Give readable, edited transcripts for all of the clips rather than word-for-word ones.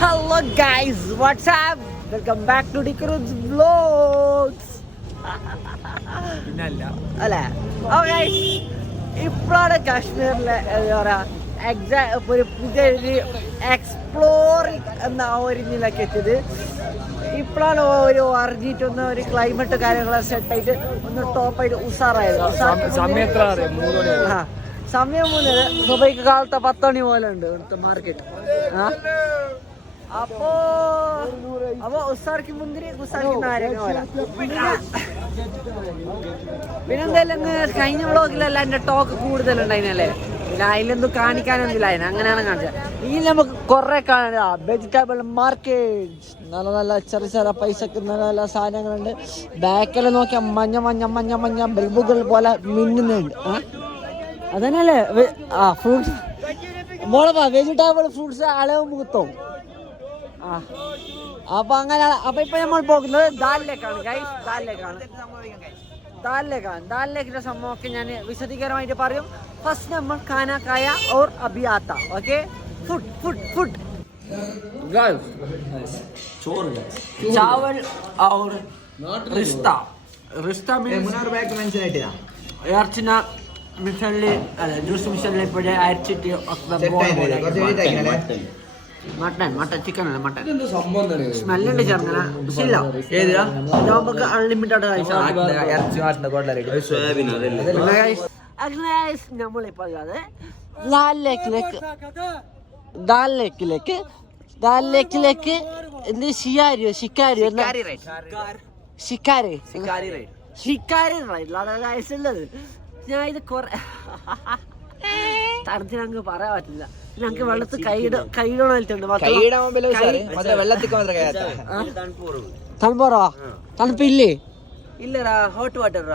Hello guys, what's up? Welcome back to Dikruz Vlogs. അല്ലേ ഇപ്പോഴാണ് കാശ്മീരിലെ ഒരു പുതിയ എക്സ്പ്ലോറിങ് എന്ന ഒരു ഇതിലൊക്കെ എത്തിയത്. ഇപ്പോഴാണ് ഒരു അറിഞ്ഞിട്ടൊന്ന് ഒരു ക്ലൈമറ്റ് കാര്യങ്ങളൊക്കെ സെറ്റായിട്ട് ഒന്ന് ടോപ്പായിട്ട് ഉഷാറായത്. സമയം മൂന്ന് ദുബൈക്ക് കാലത്തെ 10 മണി പോലെ ഉണ്ട് ഇവിടുത്തെ മാർക്കറ്റ്. അപ്പോ ഉസാർക്ക് മുന്തിരി ഉസാർക്ക് നാരങ്ങ പോലെ. പിന്നെന്തായാലും കഴിഞ്ഞ വ്ളോഗിലല്ല എന്റെ ടോക്ക് കൂടുതലുണ്ടായിരുന്നല്ലേ, പിന്നെ അതിലെന്തും കാണിക്കാനൊന്നുമില്ല. അങ്ങനെയാണ് കാണിച്ചത്. ഇനി നമുക്ക് കുറെ കാണാം. വെജിറ്റബിൾ മാർക്കറ്റ്, നല്ല നല്ല ചെറിയ ചെറിയ പൈസക്ക് നല്ല നല്ല സാധനങ്ങളുണ്ട്. ബാക്കിൽ നോക്കിയാൽ മഞ്ഞ മഞ്ഞ മഞ്ഞ മഞ്ഞ ബൾബുകൾ പോലെ മിന്നുന്നുണ്ട്. അതന്നെയല്ലേ ഫ്രൂട്ട്സ് മോളപ്പാ, വെജിറ്റബിൾ ഫ്രൂട്ട്സ് അളവ് മുഖത്തും. അപ്പൊ അങ്ങനെ. അപ്പൊ ഇപ്പൊ നമ്മൾ പോകുന്നത് ദാലിലേക്കാണ് ഗൈസ്. ദാലിലേക്കിന്റെ സംഭവമൊക്കെ ഞാൻ വിശദീകരമായിട്ട് പറയും. ഫസ്റ്റ് നമ്മൾ ഖാനാക്കായ ഓർ അബിയാത്ത. ഓക്കെ, ഫുഡ് ചാവൽ और रिश्ता ഇറച്ചിന മിഷനില് അല്ല ജ്യൂസ് മിഷനിൽ ഇപ്പോഴേ അരച്ചിട്ട് മട്ടൻ ചിക്കൻ അല്ല മട്ടൻ സ്മെല്ലുണ്ട് ചേർന്ന. നമുക്ക് അൺലിമിറ്റഡ് നമ്മളിപ്പോ ഉള്ളത് ദാൽ ലേക്കിലേക്ക് എന്ത് ഷിക്കാരി റൈഡുള്ളത്. ഞാൻ ഇത് കൊറേ തണുത്തിന് അങ്ങ് പറയാൻ പറ്റില്ല. ഞങ്ങക്ക് വെള്ളത്ത് കൈയിടണായിട്ടുണ്ട്. തണുപ്പോറാ? തണുപ്പില്ലേ? ഇല്ലടാ, ഹോട്ട് വാട്ടർ.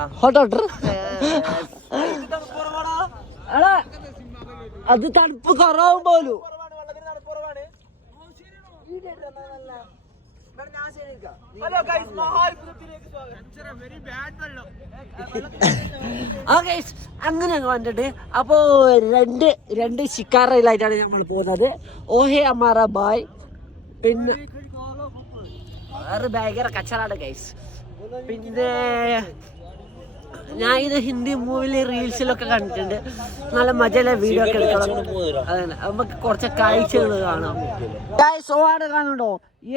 അത് തണുപ്പ് കുറവും പോലും. അങ്ങനെ വന്നിട്ട് അപ്പോ രണ്ട് ശിക്കാറയിലായിട്ടാണ് നമ്മൾ പോകുന്നത്. ഓഹേ അമാറ ബായ്. പിന്നെ വേറെ ഭയങ്കര കച്ചറാണ് ഗൈസ്. പിന്നെ ഞാൻ ഇത് ഹിന്ദി മൂവില് റീൽസിലൊക്കെ കണ്ടിട്ടുണ്ട്. നല്ല മജയിലെ വീഡിയോ ഒക്കെ എടുക്കണം. അതന്നെ, നമുക്ക് കുറച്ച് കാഴ്ചകൾ കാണാം. ഓടെ കാണണ്ടോ,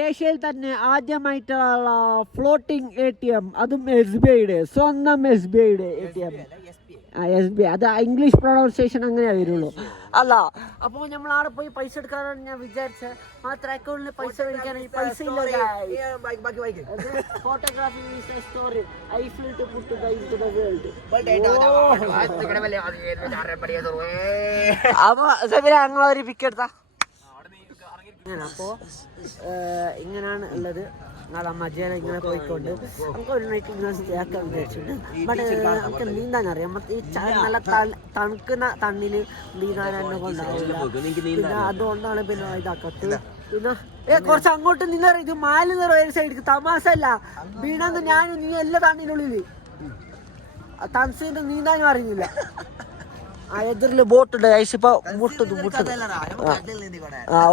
ഏഷ്യയിൽ തന്നെ ആദ്യമായിട്ടുള്ള ഫ്ലോട്ടിംഗ് ATM, അതും SBI യുടെ സ്വന്തം SBI യുടെ ATM. SBI അത് ഇംഗ്ലീഷ് പ്രൊണൗൺസിയേഷൻ അങ്ങനെ വരുള്ളൂ അല്ല. അപ്പോൾ നമ്മൾ അവിടെ പോയി പൈസ എടുക്കാനാണ് ഞാൻ വിചാരിച്ചത്. മാത്രം അക്കൗണ്ടിൽ പൈസ മേടിക്കാൻ പൈസ ഇല്ല. Photography story I feel to put the into the world. അപ്പോൾ ഞങ്ങളൊരു പിക്ക് എടുത്താ. അപ്പോൾ ഇങ്ങനെയാണ് ഉള്ളത്. നാളെ മജേല ഇങ്ങനെ പോയിക്കൊണ്ട് നമുക്ക് ഒരു നൈറ്റ് ഇങ്ങനെ സ്റ്റേ ആക്കാൻ വിചാരിച്ചിട്ടുണ്ട്. ബട്ട് നമുക്ക് നീന്താൻ അറിയാം. നമുക്ക് ഈ നല്ല തണുക്കുന്ന തണ്ണിൽ നീന്താൻ എന്നെ കൊണ്ടാവില്ല. പിന്നെ അതുകൊണ്ടാണ് പിന്നെ ഇതാക്കത്ത്. പിന്നെ കുറച്ച് അങ്ങോട്ട് നിന്നറിയാം. ഇത് മാല് നിറ ഒരു സൈഡിക്ക് തമാശ അല്ല. വീണന്ന് ഞാനും നീ എല്ലാ തണ്ണിനുള്ളിൽ തണുസിന്റെ നീന്താനും അറിയുന്നില്ല. എതിരില് ബോട്ടുണ്ട്. ഐസിപ്പോ മുട്ടത്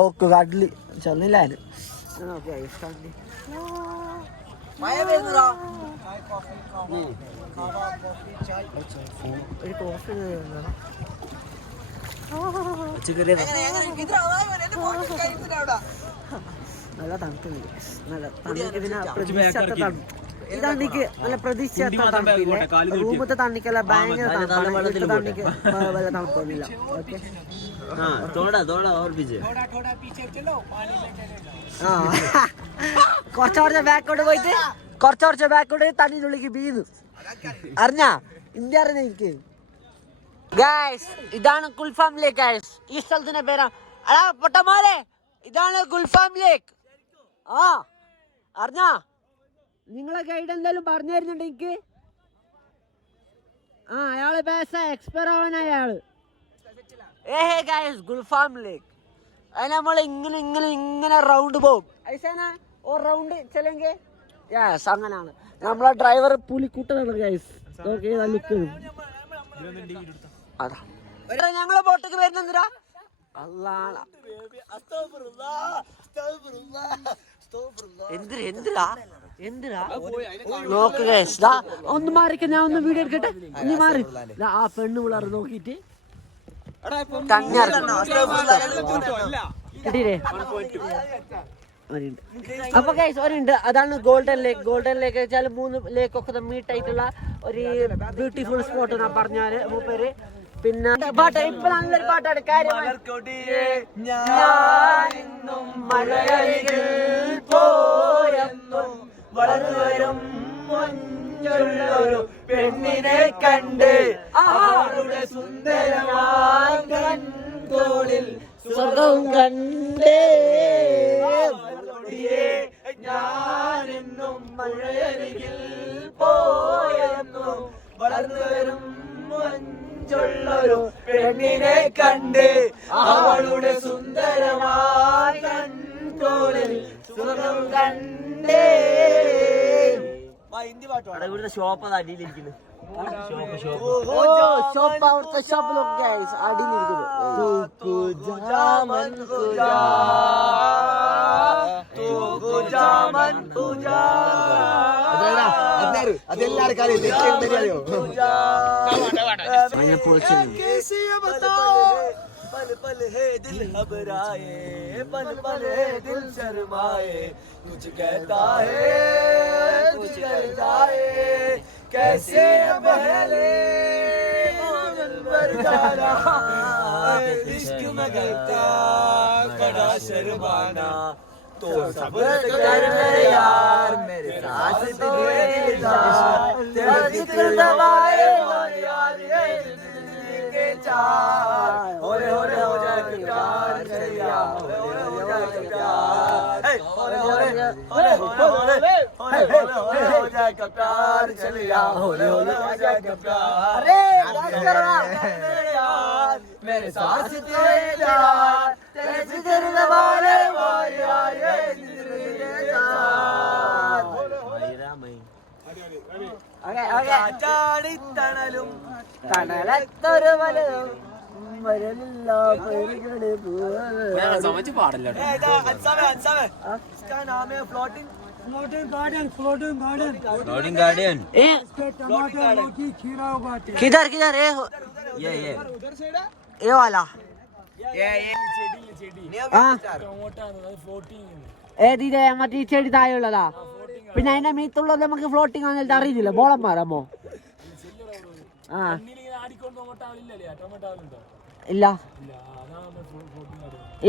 ഓക്കെ കടല് ചെന്നില്ലായിരുന്നു. ഓക്കെ ഐസ് കണ്ടി ഒരു കോഫി നല്ല തണുപ്പില്ല. നല്ല തണുപ്പ്. പിന്നെ പ്രതീക്ഷിക്കാത്ത തണുപ്പ്. ഇതണ്ണിക്ക് നല്ല പ്രതീക്ഷിക്കാത്ത തണുപ്പില്ലേ. റൂമത്തെ തണ്ണിക്കല്ല ഭയങ്കര തണുപ്പാണ്. തണ്ണിക്ക് വല്ല തണുപ്പൊന്നുമില്ല. ഓക്കെ, കുറച്ച് ബാക്കോട്ട് പോയിട്ട് കുറച്ച് ബാക്കോട്ട് തണ്ണിനുള്ളിക്ക് വീണു. അറിഞ്ഞാ ഇന്ത്യ അറിഞ്ഞ എനിക്ക് ഗൈസ്. ഇതാണ് ഗുൽഫാം ലേക്ക് ഗൈസ്. ഈ സ്ഥലത്തിന്റെ പേരാ അടാ പൊട്ടമാരെ, ഇതാണ് ഗുൽഫാം ലേക്ക്. അറിഞ്ഞാ നിങ്ങളെ ഗൈഡ് എന്തായാലും പറഞ്ഞു തരുന്നുണ്ട് എനിക്ക്. അയാള് ബേസ എക്സ്പയർ ആവാൻ അയാള്. ഗൈസ് ഗുൽഫാം ലേക്ക് നമ്മൾ ഇങ്ങനെ ഇങ്ങനെ ഇങ്ങനെ റൗണ്ട് പോകും. റൗണ്ട് ചെല്ലെങ്കിൽ യെസ് അങ്ങനെയാണ്. നമ്മളെ ഡ്രൈവർ പുലിക്കുട്ടനാണ് ഗൈസ്. ഞങ്ങളെ ബോട്ടേക്ക് വരുന്നെന്തിരാ എന്തിനാ നോക്കുക ഒന്ന് മാറിക്ക, ഞാൻ ഒന്ന് വീഡിയോ എടുക്കട്ടെ. നീ മാറി. ആ പെണ്ണ് പിള്ളേർ നോക്കിട്ട് കിട്ടിയില്ലേ? അപ്പൊ ഗൈസ് ഒരുണ്ട്, അതാണ് ഗോൾഡൻ ലേക്ക് വെച്ചാൽ 3 ലേക്കൊക്കെ മീറ്റ് ആയിട്ടുള്ള ഒരു ബ്യൂട്ടിഫുൾ സ്പോട്ട് ഞാൻ പറഞ്ഞാല് മൂപ്പര്. പിന്നെ പാട്ട് ഇപ്പൊ നല്ലൊരു പാട്ടാണ്. വളർന്നുവരും പെണ്ണിനെ കണ്ട് അവളുടെ സുന്ദരമായ കൺതോളിൽ സ്വർഗവും കണ്ടേ ഞാനെന്നും മഴയരികിൽ പോയെന്നു വളർന്നുവരും മഞ്ചുള്ളൊരു പെണ്ണിനെ കണ്ട് അവളുടെ സുന്ദരമായ കൺതോളിൽ സ്വർഗം കണ്ടേ. ഇവിടുത്തെ ഷോപ്പ് അത് അടിയിലിരിക്കുന്നു. ഷോപ്പ് അവിടുത്തെ ഷോപ്പിലൊക്കെ അടിയിലിരിക്കുന്നു. पल पल है दिल घबराए, पल पल है दिल शर्माए, कुछ कहता है कैसे बहले पर जाना इश्क में गलता बड़ा शर्माना तो सब्र कर मेरे यार मेरे साथ तेरा जिक्र दबाए यार के चार होरे होरे हो जाए प्यार चलिया होरे होरे हो जाए प्यार होरे होरे होरे होरे हो जाए प्यार चलिया होरे होरे हो जाए प्यार अरे मेरे यार मेरे साथ तेरे यार तेरे जिगर दबाले वो यार ये जिगर के चार मेरा मैं ചാടി തണലും തണലത്തൊരു വലതും വരലില്ല പാടില്ല. किधर किधर ये वाला ഏതിലെ മറ്റേ ഈ ചെടി താഴെയുള്ളതാ. പിന്നെ അതിന്റെ മീത്തുള്ളത് നമുക്ക് ഫ്ലോട്ടിങ് ആണെന്നിട്ട് അറിയുന്നില്ല. ബോളന്മാരമ്മോ ആ ഇല്ല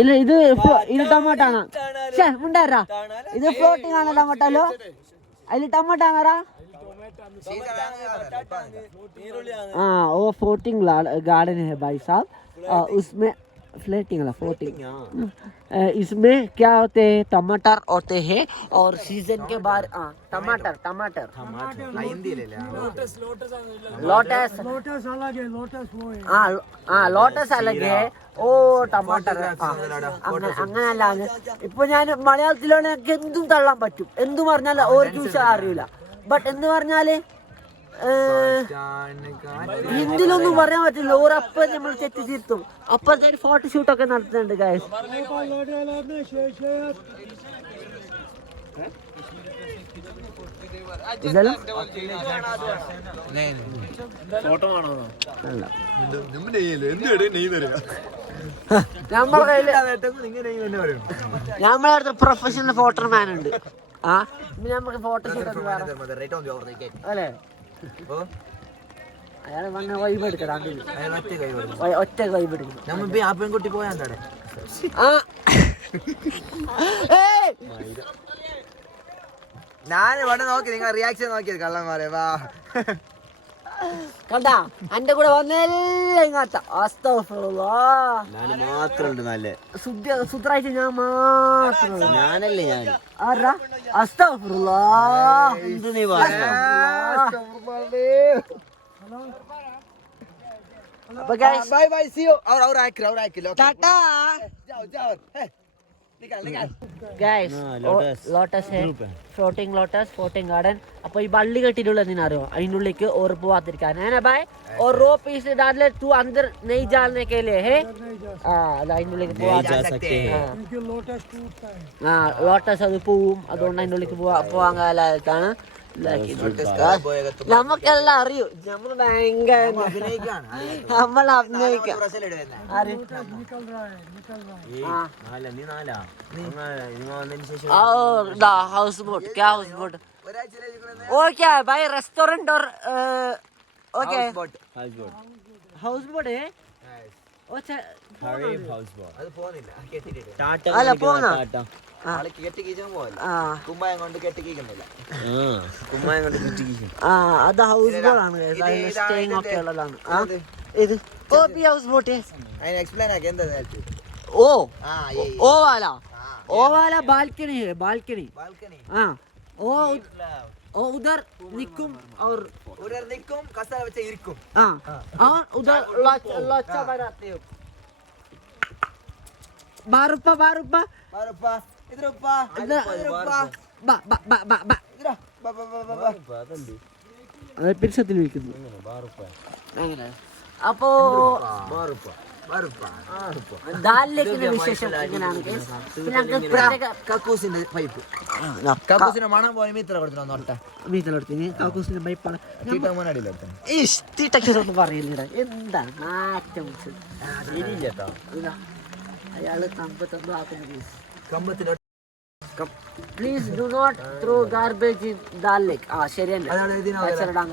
ഇല്ല ഇത് ടൊമാറ്റോ ആണ്. ഉണ്ടാരാ ഇത് ഫ്ലോട്ടിങ് ആണ് ടൊമാറ്റോലോ. അതിൽ ടൊമാറ്റോ ആണാ. हाँ वो फ्लोटिंग गार्डन है भाई साहब. उसमें फ्लोटिंग इसमें क्या होते हैं टमाटर होते हैं और सीजन के बाद टमाटर ലോട്ടസ് अलग है ഓ ടമാട്ടർ അങ്ങനെയല്ലാന്ന്. ഇപ്പൊ ഞാൻ മലയാളത്തിലാണ് എന്തും തള്ളാൻ പറ്റും. എന്തു പറഞ്ഞാൽ ഒരു ദിവസം അറിയില്ല. ബട്ട് എന്ന് പറഞ്ഞാല് ഹിന്ദിയിലൊന്നും പറയാൻ പറ്റില്ല. ഒരപ്പം നമ്മൾ തെറ്റ് തിരുത്തും. അപ്പഴത്തെ ഒരു ഫോട്ടോഷൂട്ടൊക്കെ നടത്തുന്നുണ്ട് ഗൈസ്. നമ്മളടുത്ത് പ്രൊഫഷണൽ ഫോട്ടോമാൻ ഉണ്ട്. നമുക്ക് ഫോട്ടോഷൂട്ട് അല്ലേ? അയാൾ വന്ന വൈബെടുക്കണം. ഒറ്റ വൈബെടുക്കണം. ആ പെൺകുട്ടി പോയാ ഞാൻ ഇവിടെ നോക്കി നിങ്ങൾ റിയാക്ഷൻ നോക്കിയത് കള്ളന്മാരെ വാ കണ്ടാ. എന്റെ കൂടെ വന്നെല്ലാം മാത്രണ്ട് നല്ല സുദ്രായിട്ട് ഞാൻ മാത്രമല്ല. ഞാനല്ലേ ഞാൻ ആരാ guys lotus floating lotus floating garden. അപ്പൊ ഈ ബള്ളി കെട്ടിട്ടുള്ള എന്തിനറിയോ, അതിൻ്റെ ഉള്ളിലേക്ക് और പോവാതിരിക്കാൻ है ना भाई, और रोप इस डाल ले तू अंदर नहीं डालने के लिए है. അതിൻ്റെ ഉള്ളിലേക്ക് ലോട്ടസ് അത് പോവും, അതുകൊണ്ട് അതിൻ്റെ ഉള്ളിലേക്ക് പോവാൻ കാലത്താണ്. നമുക്കെല്ലാം അറിയൂ, നമ്മൾ ഭയങ്കര നമ്മൾ അഭിനയിക്കാം. हाउस बोट क्या हाउस बोट ओके भाई रेस्टोरेंट और ओके हाउस बोट है അല്ല പോന്ന അത് ഹൗസ് ബോട്ട് ആണ്, സ്റ്റേയിങ് ഒക്കെ ഉള്ളതാണ്. ഇത് ഹൗസ് ബോട്ട് ओ वाला बालकनी है, बालकनी. हाँ ओ उधर निकुम और कसारा बच्चा इरकुम. हाँ और उधर लोचा बनाते हो. बारूपा इधर उपा बा बा बा बा बा इधर बा बा बा बा അത് പിരിച്ചത്തിൽ വിളിക്കുന്നു. അങ്ങനെ അപ്പോ ദാലിലേക്കിന്റെ വിശേഷം ഇങ്ങനെയാണ്. കക്കൂസിന്റെ പൈപ്പ്, കക്കൂസിന്റെ മണം പോലെ മീത്തലെടുത്തിന് കക്കൂസിന്റെ പൈപ്പാണ് തീട്ടൊക്കെ പറയില്ല. എന്താണ് മാറ്റം അയാള് കമ്പത്തൊന്നും ആക്കുന്നത്. Please do not throw garbage in Dal Lake. ശരിയല്ല,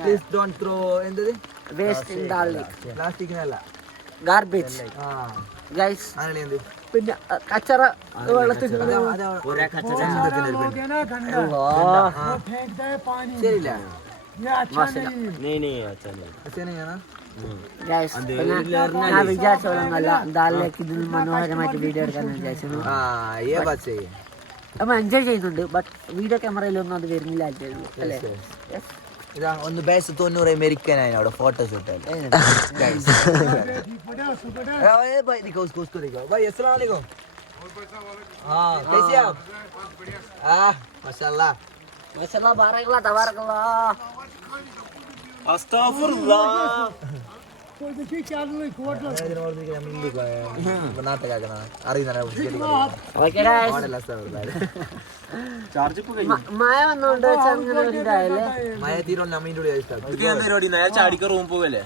please don't throw waste in Dal Lake. Plastic nalla garbage guys. പിന്നെ കച്ചറ വെള്ളത്തിൽ ശരിയില്ല. ഞാൻ വിചാരിച്ചോളല്ല ദാലിലേക്ക് ഇതിൽ മനോഹരമായിട്ട് വീഡിയോ എടുക്കാൻ വിചാരിച്ചു. അപ്പൊ എൻജോയ് ചെയ്യുന്നുണ്ട്, ബട്ട് വീഡിയോ ക്യാമറയിലൊന്നും അത് വരുന്നില്ല അല്ലേ. ഒന്ന് ബേസ് 90 അമേരിക്കനായി അവിടെ ഫോട്ടോ ഷൂട്ട്. മഴ വന്നോണ്ട് മഴ തീരുണ്ട് റൂം പോകല്ലേ,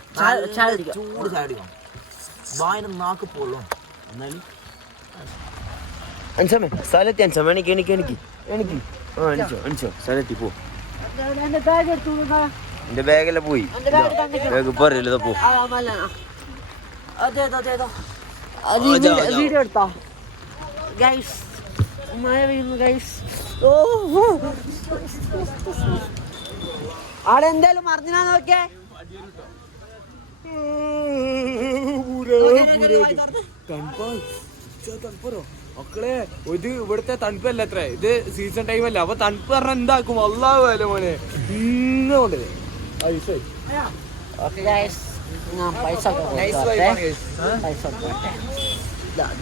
ചൂട് ചാടി വായന നാക്ക് പോളും. എന്നാലും അഞ്ചമേ സ്ഥലത്തി അഞ്ചം എനിക്ക് എനിക്ക് എനിക്ക് എനിക്ക് അഞ്ചോ സ്ഥലത്തി പോ. എന്റെ ബാഗെല്ലാം പോയി, ബാഗ് പറയല്ലോ പോ. വീഡിയോ എടുത്തോ ഗൈസ്, മഴ പെയ്യുന്നു ഗൈസ്. അവിടെ എന്തായാലും മറിഞ്ഞാ നോക്കിയേ. മക്കളെ ഇത് ഇവിടുത്തെ തണുപ്പല്ല അത്ര, ഇത് സീസൺ ടൈം അല്ല. അപ്പൊ തണുപ്പ് പറഞ്ഞാൽ എന്താക്കും അല്ലാഹു അലം മോനെ. ഇന്നുണ്ട്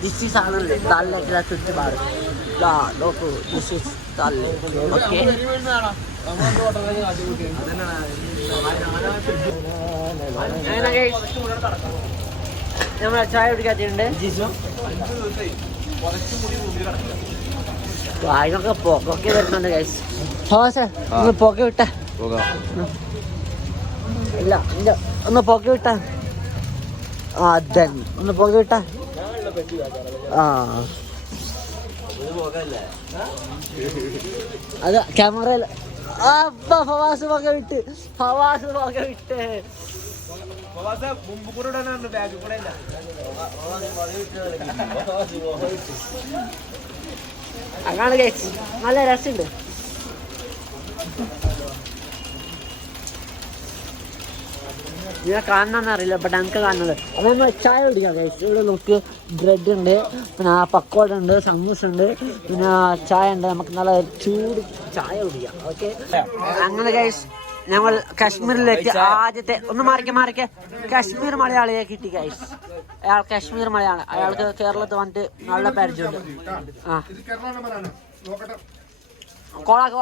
This is Dal Lake ചുറ്റുപാട്. നോക്കൂ, this is Dal Lake. Okay. അങ്ങനെ guys, നമ്മളെ ചായ കുടിക്കാത്തിട്ടുണ്ട്. അതിനൊക്കെ പൊക്കൊക്കെ വരുന്നുണ്ട് ഗൈസ്. പൊക്ക വിട്ട ഇല്ല ഇല്ല, ഒന്ന് പൊക്ക വിട്ട. അതെ, ഒന്ന് പൊക്ക വിട്ട. അത് ക്യാമറയിൽ ഫവാസ് പൊക്ക വിട്ട്, ഫവാസ് പൊക്ക വിട്ട്. അങ്ങനെ ഗൈസ് നല്ല രസമുണ്ട്. ഇതിനെ കാണണമെന്നറിയില്ല, ബട്ട് എനിക്ക് കാണുന്നത്. അപ്പോൾ നമ്മൾ ചായ കുടിക്കാം ഗൈസ്. ഇവിടെ നമുക്ക് ബ്രെഡ് ഉണ്ട്, പിന്നെ പക്കോട ഉണ്ട്, സമൂസ ഉണ്ട്, പിന്നെ ചായ ഉണ്ട്. നമുക്ക് നല്ല ചൂട് ചായ കുടിക്കാം. ഓക്കെ, അങ്ങനെ ഗൈസ് ഞങ്ങൾ കാശ്മീരിലേക്ക് ആദ്യത്തെ ഒന്ന് മാറിക്കെ കാശ്മീർ മലയാളിയെ കിട്ടി ഗൈസ്. അയാൾ കാശ്മീർ മലയാണ്. അയാൾക്ക് കേരളത്തിൽ വന്നിട്ട് നല്ല പരിചയമുണ്ട്. ആ കോളാക്ക്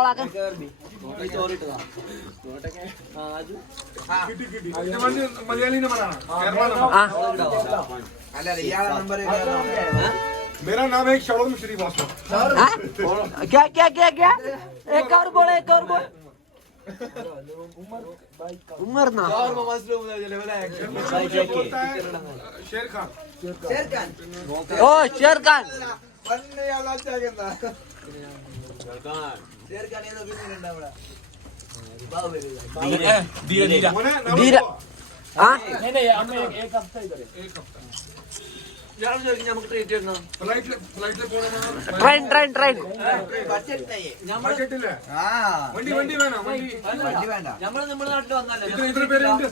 मेरा नाम है शौरम श्रीवास्तव। क्या क्या क्या क्या एक और बोले उमर ना शेर खान ओ शेर खान धीरा हाँ ട്രെയിൻ വണ്ടി വേണം ഇത്ര പേരുണ്ട്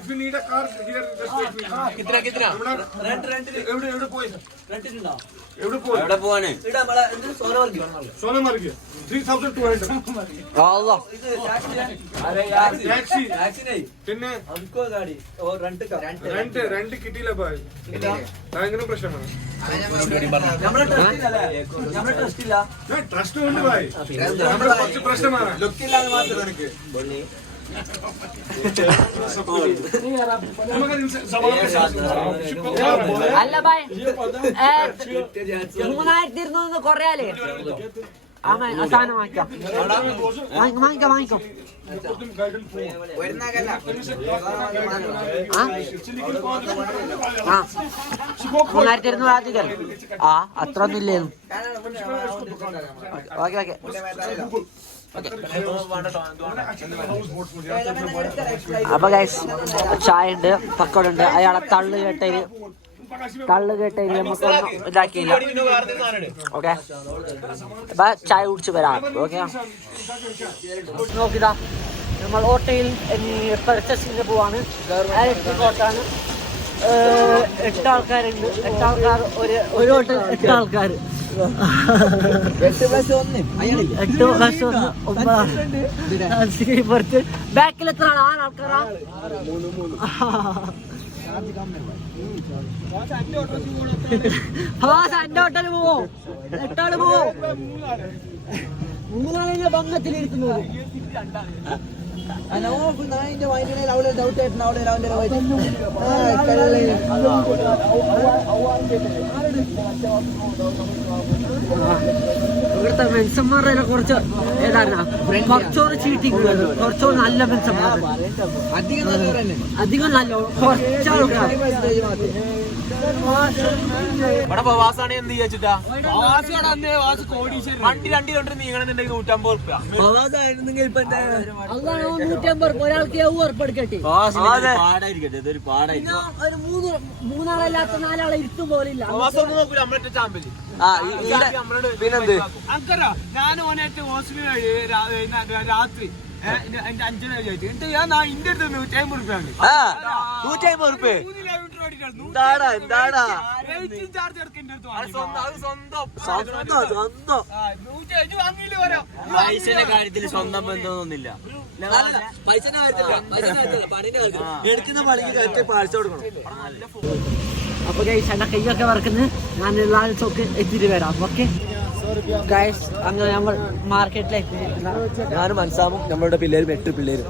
if you need a car here just wait कितना എവിടെ പോയി സോനമാർഗ് 3200 ടാക്സി പിന്നെ റെന്റ് കിട്ടിയില്ല ഭയങ്കര പ്രശ്നമാണ് ട്രസ്റ്റ് ഉണ്ട് ഭായ് നമ്മുടെ കുറച്ച് പ്രശ്നമാണ് അല്ല ഭായ് 3200 കുറയാലേ സാധനം വാങ്ങിക്കാം വാങ്ങിക്കോ 3200 അധികം അത്ര ഒന്നും ഇല്ലേന്നു. ഓക്കെ അപ്പൊ ഗൈസ് ചായ ഉണ്ട്, പക്കോട ഉണ്ട്. അയാളെ തള്ളു കേട്ടതിൽ നമുക്കൊന്നും ഇതാക്കിയില്ല. ഓക്കെ അപ്പൊ ചായ കുടിച്ച് വരാം. ഓക്കെ നോക്കിതാ നമ്മൾ ഓട്ടോയിൽ പർച്ചേസിന് പോവാണ്. കോട്ടാണ് 8 ആൾക്കാരുണ്ട്. 8 ആൾക്കാർ ഒരു ഓട്ടോ 8 ആൾക്കാർ 8 + 1 ബാക്കിൽ എത്ര ആൾക്കാരാ? എന്റെ ഓട്ടോയിൽ പോവോ? 8 ആള് പോവോ? 3 ആളെ ഭംഗത്തിലിരിക്കുന്നത്. ഇവിടുത്തെ മെൻസന്മാരുടെ കുറച്ച് ഏതാണ് കുറച്ചോറ് ചീറ്റിങ്, കുറച്ചോറ് നല്ല മെൻസന്മാർ, അധികം നല്ല കുറച്ചാൾക്കാർ. പ്രവാസാണ് എന്ത് ചോദിച്ചിട്ടാ വണ്ടി 2 കിലോമീറ്റർ നീങ്ങണമെന്നുണ്ടെങ്കിൽ 150 റുപ്യ. അതാണ് 150 ഒരാൾക്ക് 70 ഉറപ്പെടുക്കട്ടെ. ഇതൊരു പാടായിരിക്കും. ഒരു 3 4 ഇരുത്തും പോലില്ല. നമ്മളെ ചാമ്പല് പിന്നെന്ത് ഞാൻ ഓനായിട്ട് ഹോസ്പിറ്റൽ രാത്രി 5 ഇന്റെ അടുത്ത് 150 റുപ്യാണ്. 150 റുപ്യ പൈസയുടെ കാര്യത്തിൽ സ്വന്തം ബന്ധമൊന്നുമില്ല. പൈസന്റെ എടുക്കുന്ന പണിക്ക് പാഴ്ച കൊടുക്കണം. അപ്പൊ ഗൈസ് എന്റെ കൈയൊക്കെ വറക്കുന്നു. ഞാൻ ലാൽച്ചോക്ക് എത്തിയിട്ട് വരാം. ഓക്കെ ഗൈസ് അങ്ങനെ നമ്മൾ മാർക്കറ്റിലേക്ക് ഞാനും മനസ്സാമും നമ്മളുടെ പിള്ളേരും 8 പിള്ളേരും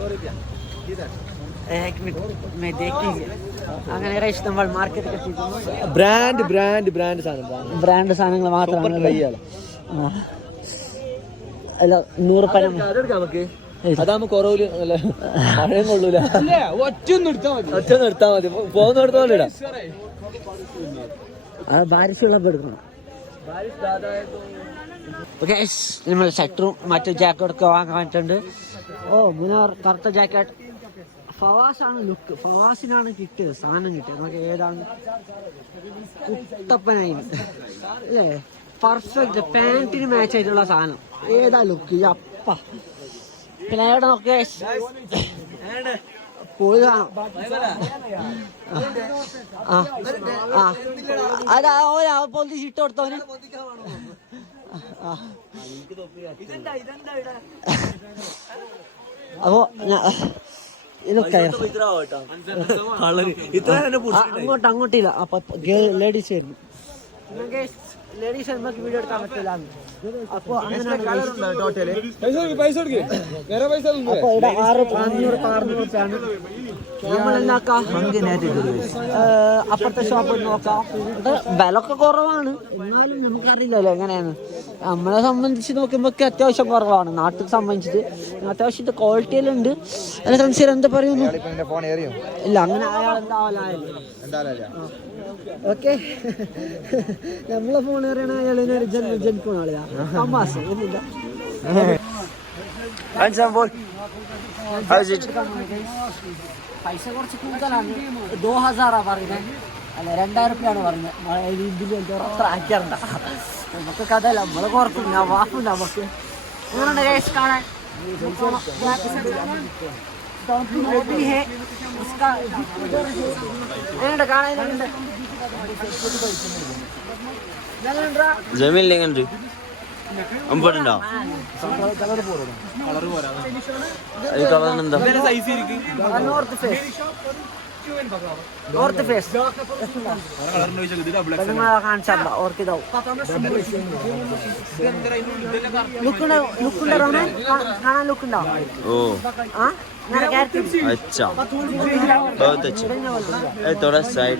അങ്ങനെ ഗൈസ് നമ്മൾ മാർക്കറ്റിൽ എത്തിക്കുന്നു. ബ്രാൻഡ് സാധനങ്ങൾ മാത്രമാണ്. അല്ല 100 പനം നമുക്ക് അതാകുമ്പോ കുറവില് മഴയും കൊള്ളൂല. ഒറ്റ നിർത്താ മതി. പോകുന്നിടത്തോളം ഇടാം. ബാരിഷുള്ള എടുക്കണം. നമ്മൾ ഷട്ടറും മറ്റു ജാക്കറ്റൊക്കെ വാങ്ങാൻ പറ്റുന്നുണ്ട്. മുനാർ കറുത്ത ജാക്കറ്റ്. ഫവാസാണ് ലുക്ക്. ഫവാസിനാണ് കിട്ടിയത് സാധനം കിട്ടിയത്. നമുക്ക് ഏതാണ് കുട്ടപ്പനായി അല്ലേ? പെർഫെക്റ്റ് പാന്റിന് മാച്ച് ആയിട്ടുള്ള സാധനം. ഏതാ ലുക്ക് അപ്പ. പിന്നെ എവിടെ നോക്കേ പോയി കാണാം. അതാ ഓരാ പൊന്തിച്ച് ഇട്ട് കൊടുത്തവന്. അപ്പോ ഇതൊക്കെ ഇത്ര അങ്ങോട്ടില്ല അപ്പൊ ലേഡീസ് ആയിരുന്നു ലേഡീസ് നമുക്ക് വീഡിയോ എടുക്കാൻ പറ്റില്ല അപ്പൊ പൈസ കൊടുക്കേ വേറെ പൈസ അപ്പൊ ഇവിടെ 500 600 നമ്മളെന്നാക്കാം അപ്പുറത്തെ ഷോപ്പിൽ നോക്കാം വില ഒക്കെ കുറവാണ് എന്നാലും നമുക്കറിയില്ലല്ലോ എങ്ങനെയാണ് നമ്മളെ സംബന്ധിച്ച് നോക്കുമ്പോ അത്യാവശ്യം കുറവാണ് നാട്ടിൽ സംബന്ധിച്ചിട്ട് അത്യാവശ്യത്തെ ക്വാളിറ്റിയിലുണ്ട് അല്ല ഫ്രണ്ട്സ് എന്താ പറയുന്നു ഇല്ല അങ്ങനെ അയാൾ എന്താവല്ലോ ഓക്കെ നമ്മളെ ഫോൺ അറിയണ അയാളിനെ ജനിക്കുന്ന ആളിയാ തമാശ എന്നില്ല പൈസ കുറച്ച് കൂടുതലാണ് 2000 പറയുന്നത് അല്ല 2000 റുപ്യാണ് പറഞ്ഞത് ഇതിൽ അത്ര ആക്കിയാറുണ്ട നമുക്ക് കഥ നമ്മള് കുറക്കും ഞാൻ വാക്കും നമുക്ക് എങ്ങനെയുണ്ട് കേസ് കാണാൻ എങ്ങനെയുണ്ട് കാണാൻ ജമീൽ എങ്ങനെയുണ്ട് അമ്പുണ്ടോ കളറെന്താ നോർത്ത് ഫേസ് കാണിച്ചാ ഓർക്കിതാവും ലുക്കുണ്ടോ കാണാൻ ലുക്കുണ്ടാവും ആ अच्छा बहुत अच्छा थोड़ा साइड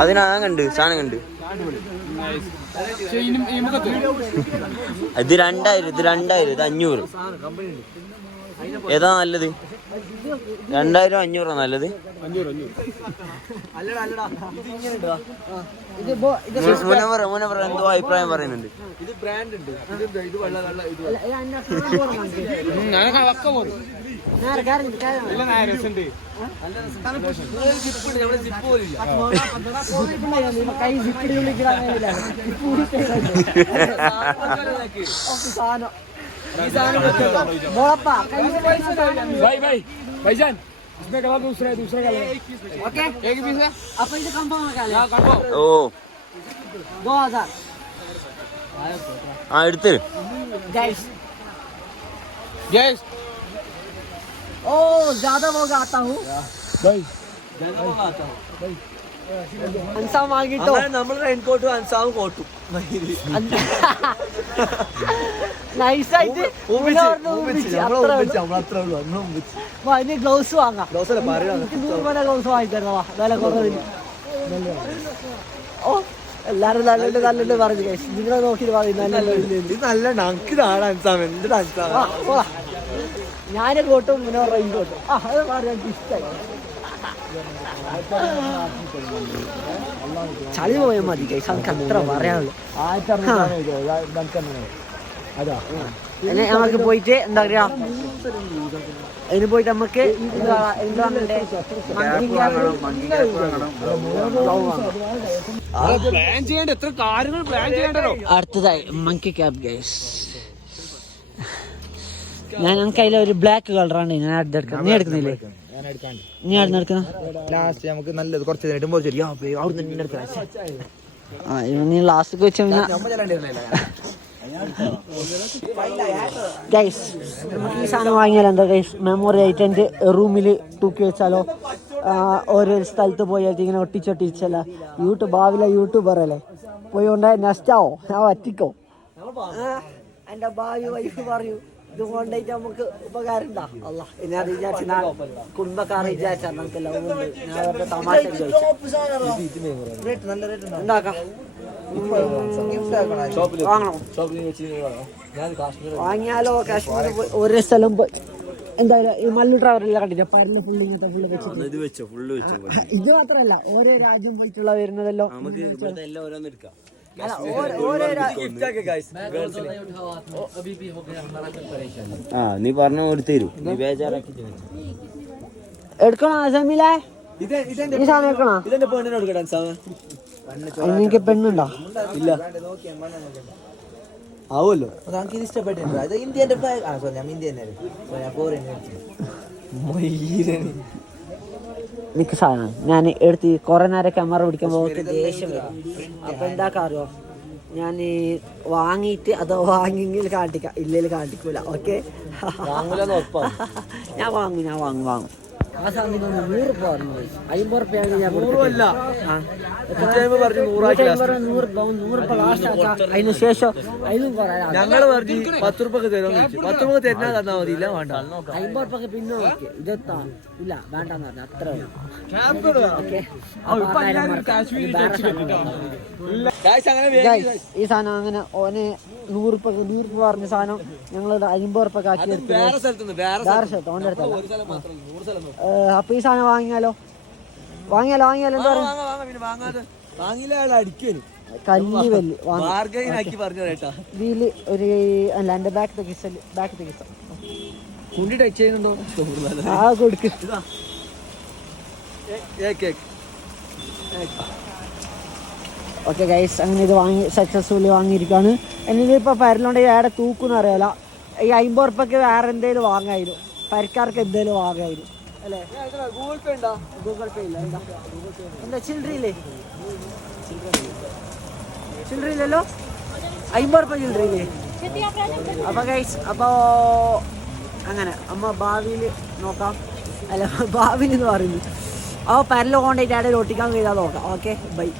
അതിനാ കണ്ട് സാധനം കണ്ട് ഇത് 2000 ഇത് 500 ഏതാ നല്ലത് 2000 500 നല്ലത് മുനവർ എന്തോ അഭിപ്രായം പറയുന്നുണ്ട് ഇത് ബ്രാൻഡ് ഉണ്ട് ഇത് വെള്ള भाईजान इसमें कलर दूसरा कलर ओके एक पीस है अब इसे कंफर्म कर ले ഓ 2000 ആ എടുത്ത് गाइस गैस ओ ज्यादा होगा आता हूँ भाई അൻസാം വാങ്ങിട്ടോ നമ്മൾ റെയിൻകോട്ടും അൻസാവും കോട്ടും നൈസായിട്ട് അതിന് ഗ്ലൗസ് വാങ്ങാം എനിക്ക് 100 രൂപ ഗ്ലൗസ് വാങ്ങിത്തരണ വില കുറവില്ല ഓ എല്ലാരും നല്ലുണ്ട് പറഞ്ഞു നിങ്ങളെ നോക്കിട്ട് പറയുന്നത് നല്ല നമുക്ക് ഇതാണ് അൻസാം എന്തിനാ അൻസാം ഞാനും കോട്ടും പിന്നെ റെയിൻ കോട്ടും അത് പറയാൻ ഇഷ്ടമായി ചളി പോയാൽ മതി നമുക്ക് അത്ര പറയാനുള്ളൂ നമുക്ക് പോയിട്ട് എന്താ പറയാ അതിന് പോയിട്ട് നമുക്ക് പ്ലാൻ ചെയ്യേണ്ട എത്ര കാര്യങ്ങൾ പ്ലാൻ ചെയ്യേണ്ടോ. അടുത്തതായി മങ്കി ക്യാബ് ഗൈസ്. ഞാൻ എനിക്ക് അതിലെ ഒരു ബ്ലാക്ക് കളറാണ് ഞാൻ അടുത്തെടുക്കാം. നീ എടുക്കുന്നില്ലേ? നീ അവിടെ എടുക്കുന്ന ലാസ്റ്റ് നമുക്ക് നല്ലത് കുറച്ച് നീ ലാസ്റ്റ് വെച്ച് ഗൈസ് നമുക്ക് ഈ സാധനം വാങ്ങിയാലോ എന്താ ഗൈസ് മെമ്മറി ആയിട്ട് എൻ്റെ റൂമിൽ തൂക്കി വെച്ചാലോ ഓരോ സ്ഥലത്ത് പോയിട്ട് ഇങ്ങനെ ഒട്ടിച്ചൊട്ടിച്ചല്ല ഭാവിയിലെ യൂട്യൂബർ അല്ലേ പോയി കൊണ്ടേ നഷ്ടാവോ ഞാൻ പറ്റിക്കോ എൻ്റെ ഭാവി വൈഫ് പറയൂ ഇത് കൊണ്ടായിട്ട് നമുക്ക് ഉപകാരം ഉണ്ടാ അല്ല ഞാൻ വിചാരിച്ച കുടുംബക്കാർ വിചാരിച്ചാൽ നമുക്ക് ലവ് ഉണ്ട് ഞാൻ അവരുടെ തമാശ ഉണ്ടാക്കാം വാങ്ങിയാലോ കാശ്മീർ പോയി ഓരോ സ്ഥലം പോയി എന്തായാലും ഈ മല്ലു ട്രാവലെല്ലാം കണ്ടില്ല പരല് ഫുള്ള് ഇങ്ങനത്തെ ഫുള്ള് വെച്ചിട്ട് ഇത് മാത്രല്ല ഓരോ രാജ്യം പോയിട്ടുള്ള വരുന്നതല്ലോ നീ പറഞ്ഞ ഒരു തരും നീ ബേജാറാക്കി എടുക്കണോ സമീലേ ഈ സാധനം എടുക്കണോ? എനിക്ക് പെണ്ണുണ്ടോ? ഇല്ല ആവുമല്ലോ നമുക്ക് ഇത് ഇഷ്ടപ്പെട്ടിട്ടുണ്ടോ? ഇത് ഇന്ത്യന്റെ എനിക്ക് സാധനം ഞാൻ എടുത്ത് കുറെ നേരം ക്യാമറ പിടിക്കാൻ പോയിട്ട് ദേഷ്യം വരും. അപ്പൊ എന്താക്കാറിയോ ഞാൻ വാങ്ങിയിട്ട് അതോ വാങ്ങിയെങ്കിൽ കാട്ടിക്കാം ഇല്ലെങ്കിൽ കാട്ടിക്കൂല. ഓക്കെ, ഞാൻ വാങ്ങും. ആ സാധനം 100 രൂപ പറഞ്ഞു, 50 റുപ്യാണ് ഞാൻ കൊടുത്തില്ല. 100 രൂപ ലാസ്റ്റ് ആക്കാം. അതിന് ശേഷം അതിനും പറയാം. ഞങ്ങള് പറഞ്ഞു 10 രൂപ തരുമോ, 10 രൂപ തരുന്നാ തന്നാ മതി. ഇല്ല വേണ്ട, 50 രൂപ പിന്നെ നോക്കി 21 ഇല്ല വേണ്ടെന്ന് പറഞ്ഞു. അത്ര ഈ സാധനം അങ്ങനെ ഓന് 100 രൂപ പറഞ്ഞ സാധനം ഞങ്ങൾ 50 രൂപ ആക്കി എടുത്തു. വേറെ സ്ഥലത്ത് ഓൻ്റെ അടുത്തല്ല. അപ്പൊ ഈ സാധനം വാങ്ങിയാലോ എന്താ കല്ലി വല്ലി വീല് ഒരു അല്ല എന്റെ ബാക്ക് തെക്കിച്ച ടച്ച് ചെയ്യുന്നുണ്ടോ? ആ കൊടുക്ക്. ഓക്കെ ഗൈസ്, അങ്ങനെ ഇത് സക്സസ്ഫുള്ളി വാങ്ങിയിരിക്കുകയാണ്. എന്നിട്ടിപ്പോൾ പരലുകൊണ്ട് ഏടെ തൂക്കുന്ന് അറിയാല. ഈ 50 ഉറുപ്പയ്ക്ക് വേറെ എന്തെങ്കിലും വാങ്ങായിരുന്നു, പരിക്കാർക്ക് എന്തെങ്കിലും വാങ്ങായിരുന്നു അല്ലേ? ഗൂഗിൾ പേ ഉണ്ടോ? ഗൂഗിൾ പേ ഇല്ല. എന്താ ചില്ലറയില്ലേ? ചില്ലറയില്ലല്ലോ, 50 ഉറുപ്പ ചില്ലറയില്ലേ? അപ്പോൾ ഗൈസ്, അപ്പോൾ അങ്ങനെ അമ്മ ഭാവിയിൽ നോക്കാം. അല്ല ഭാവിയിൽ എന്ന് പറയുന്നു. അപ്പോൾ പരല് കൊണ്ടിട്ട് അവിടെ ഒട്ടിക്കാൻ കഴിയാതെ നോക്കാം. Okay, by.